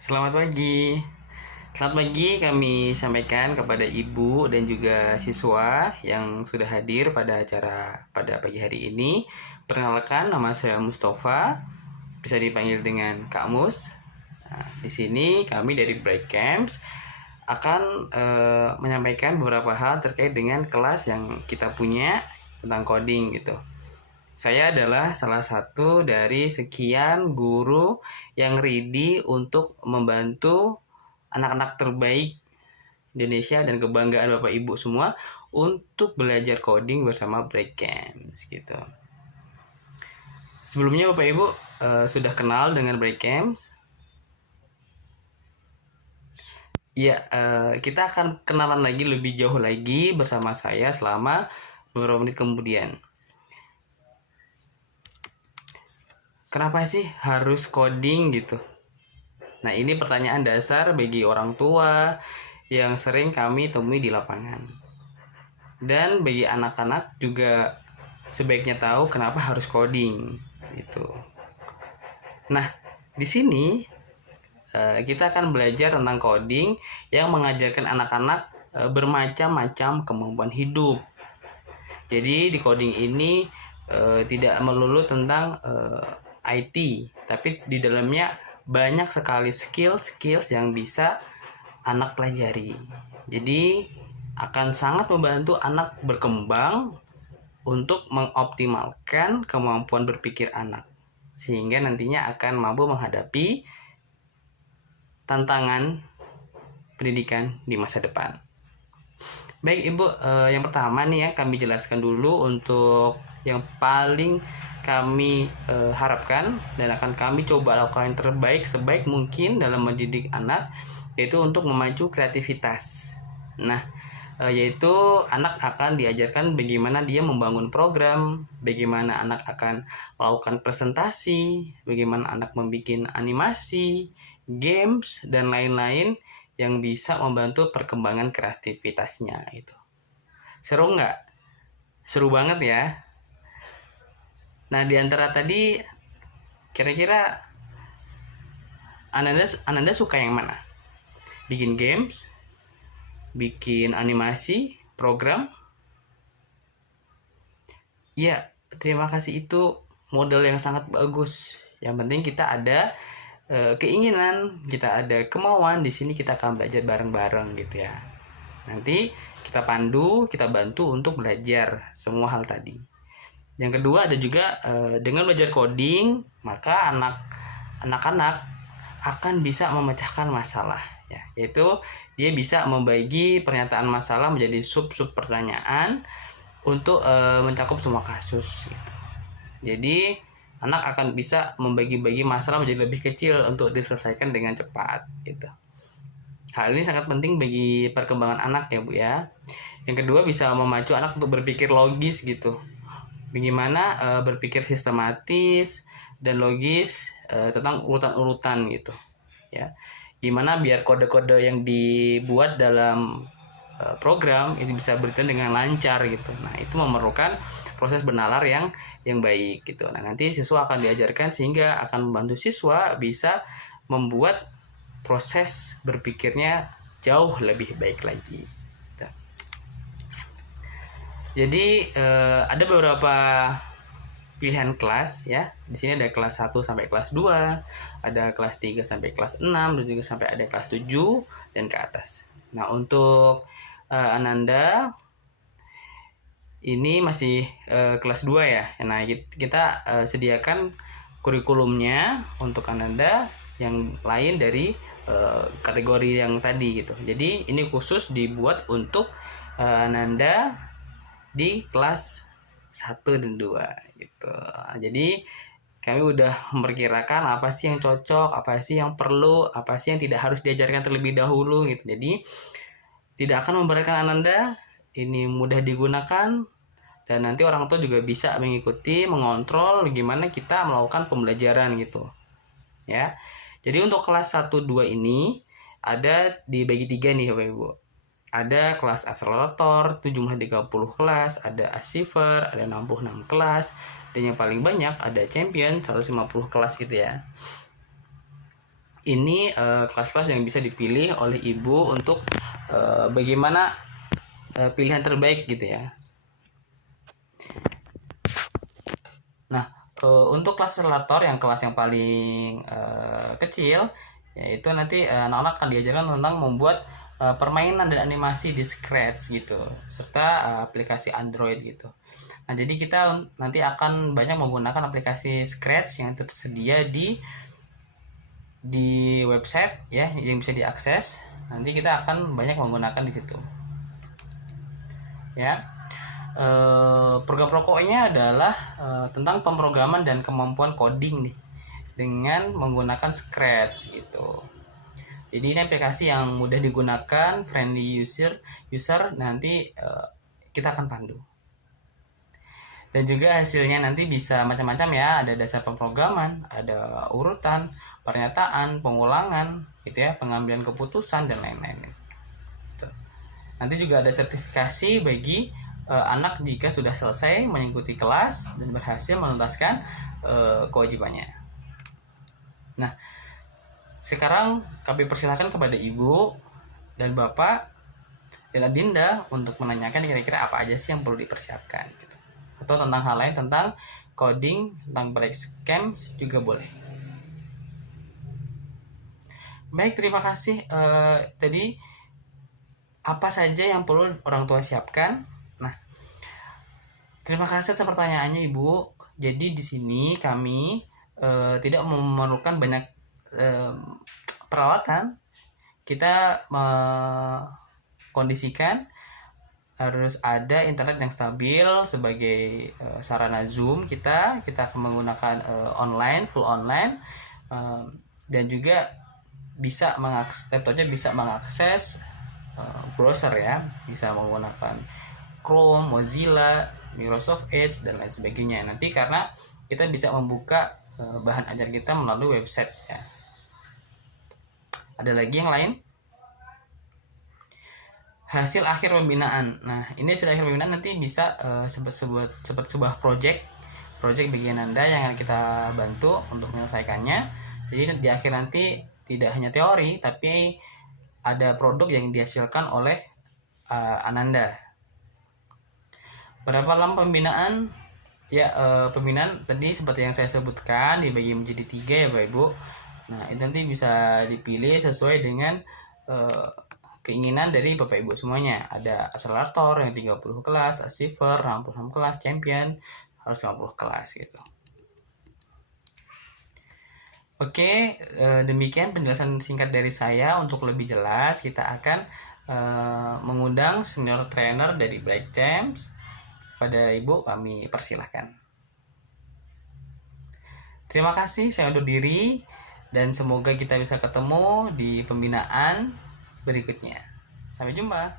Selamat pagi. Selamat pagi kami sampaikan kepada ibu dan juga siswa yang sudah hadir pada acara pada pagi hari ini. Perkenalkan, nama saya Mustafa, bisa dipanggil dengan Kak Mus. Nah, di sini kami dari Bright Camps akan menyampaikan beberapa hal terkait dengan kelas yang kita punya tentang coding gitu. Saya adalah salah satu dari sekian guru yang ready untuk membantu anak-anak terbaik Indonesia dan kebanggaan Bapak Ibu semua untuk belajar coding bersama Break Camps gitu. Sebelumnya Bapak Ibu sudah kenal dengan Break Camps? Ya, kita akan kenalan lagi lebih jauh lagi bersama saya selama beberapa menit kemudian. Kenapa sih harus coding gitu? Nah, ini pertanyaan dasar bagi orang tua yang sering kami temui di lapangan. Dan bagi anak-anak juga sebaiknya tahu kenapa harus coding gitu. Nah, di sini kita akan belajar tentang coding yang mengajarkan anak-anak bermacam-macam kemampuan hidup. Jadi di coding ini tidak melulu tentang IT, tapi di dalamnya banyak sekali skills yang bisa anak pelajari. Jadi akan sangat membantu anak berkembang untuk mengoptimalkan kemampuan berpikir anak, sehingga nantinya akan mampu menghadapi tantangan pendidikan di masa depan. Baik Ibu, yang pertama nih ya kami jelaskan dulu untuk yang paling kami harapkan dan akan kami coba lakukan yang terbaik sebaik mungkin dalam mendidik anak, yaitu untuk memacu kreativitas. Nah, yaitu anak akan diajarkan bagaimana dia membangun program, bagaimana anak akan melakukan presentasi, bagaimana anak membuat animasi, games, dan lain-lain yang bisa membantu perkembangan kreativitasnya itu. Seru nggak? Seru banget ya. Nah, di antara tadi kira-kira Ananda suka yang mana? Bikin games, bikin animasi, program? Ya, terima kasih, itu model yang sangat bagus. Yang penting kita ada keinginan, kita ada kemauan, di sini kita akan belajar bareng-bareng gitu ya. Nanti kita pandu, kita bantu untuk belajar semua hal tadi. Yang kedua ada juga dengan belajar coding, maka anak-anak akan bisa memecahkan masalah ya, yaitu dia bisa membagi pernyataan masalah menjadi sub-sub pertanyaan untuk mencakup semua kasus gitu. Jadi anak akan bisa membagi-bagi masalah menjadi lebih kecil untuk diselesaikan dengan cepat gitu. Hal ini sangat penting bagi perkembangan anak ya Bu ya. Yang kedua bisa memacu anak untuk berpikir logis gitu. Bagaimana berpikir sistematis dan logis tentang urutan-urutan gitu ya. Gimana biar kode-kode yang dibuat dalam program ini bisa berjalan dengan lancar gitu. Nah, itu memerlukan proses bernalar yang baik gitu. Nah, nanti siswa akan diajarkan sehingga akan membantu siswa bisa membuat proses berpikirnya jauh lebih baik lagi. Gitu. Jadi ada beberapa pilihan kelas ya. Di sini ada kelas 1 sampai kelas 2, ada kelas 3 sampai kelas 6, dan juga sampai ada kelas 7 dan ke atas. Nah, untuk Ananda ini masih kelas 2 ya. Nah, kita sediakan kurikulumnya untuk Ananda yang lain dari kategori yang tadi gitu. Jadi ini khusus dibuat untuk Ananda di kelas 1 dan 2 gitu. Jadi kami udah memperkirakan apa sih yang cocok, apa sih yang perlu, apa sih yang tidak harus diajarkan terlebih dahulu gitu. Jadi tidak akan memberatkan Ananda, ini mudah digunakan, dan nanti orang tua juga bisa mengikuti, mengontrol bagaimana kita melakukan pembelajaran gitu ya. Jadi untuk kelas 1 2 ini ada dibagi 3 nih Bapak Ibu. Ada kelas akselerator 7-30 kelas, ada achiever, ada 66 kelas, dan yang paling banyak ada champion 150 kelas gitu ya. ini kelas-kelas yang bisa dipilih oleh ibu untuk bagaimana pilihan terbaik gitu ya. Nah, untuk kelas akselerator yang kelas yang paling kecil, yaitu nanti anak-anak akan diajarkan tentang membuat permainan dan animasi di Scratch gitu, serta aplikasi Android gitu. Nah, jadi kita nanti akan banyak menggunakan aplikasi Scratch yang tersedia di website ya, yang bisa diakses. Nanti kita akan banyak menggunakan di situ. Ya. Program pokoknya adalah tentang pemrograman dan kemampuan coding nih dengan menggunakan Scratch gitu. Jadi ini aplikasi yang mudah digunakan, friendly user nanti kita akan pandu. Dan juga hasilnya nanti bisa macam-macam ya, ada dasar pemrograman, ada urutan, pernyataan, pengulangan, gitu ya, pengambilan keputusan dan lain-lain. Gitu. Nanti juga ada sertifikasi bagi anak jika sudah selesai mengikuti kelas dan berhasil menuntaskan kewajibannya. Nah, sekarang kami persilahkan kepada Ibu dan Bapak dan Adinda untuk menanyakan kira-kira apa aja sih yang perlu dipersiapkan gitu. Atau tentang hal lain, tentang coding, tentang Basecamp juga boleh. Baik, terima kasih. Tadi apa saja yang perlu orang tua siapkan? Nah, terima kasih atas pertanyaannya Ibu. Jadi di sini kami tidak memerlukan banyak peralatan. Kita kondisikan harus ada internet yang stabil sebagai sarana Zoom kita akan menggunakan full online, dan juga bisa laptopnya bisa mengakses browser ya, bisa menggunakan Chrome, Mozilla, Microsoft Edge dan lain sebagainya. Nanti karena kita bisa membuka bahan ajar kita melalui website ya. Ada lagi yang lain? Hasil akhir pembinaan. Nah, ini hasil akhir pembinaan nanti bisa seperti sebuah project bagi Anda yang akan kita bantu untuk menyelesaikannya. Jadi di akhir nanti tidak hanya teori, tapi ada produk yang dihasilkan oleh Ananda. Berapa lama pembinaan? Ya, pembinaan tadi seperti yang saya sebutkan dibagi menjadi 3 ya Bapak Ibu. Nah, itu nanti bisa dipilih sesuai dengan keinginan dari Bapak Ibu semuanya. Ada akselerator yang 30 kelas, achiever 66 kelas, champion harus 50 kelas gitu. Oke, demikian penjelasan singkat dari saya. Untuk lebih jelas kita akan mengundang senior trainer dari Basecamp. Pada Ibu kami persilahkan. Terima kasih, saya undur diri dan semoga kita bisa ketemu di pembinaan berikutnya. Sampai jumpa.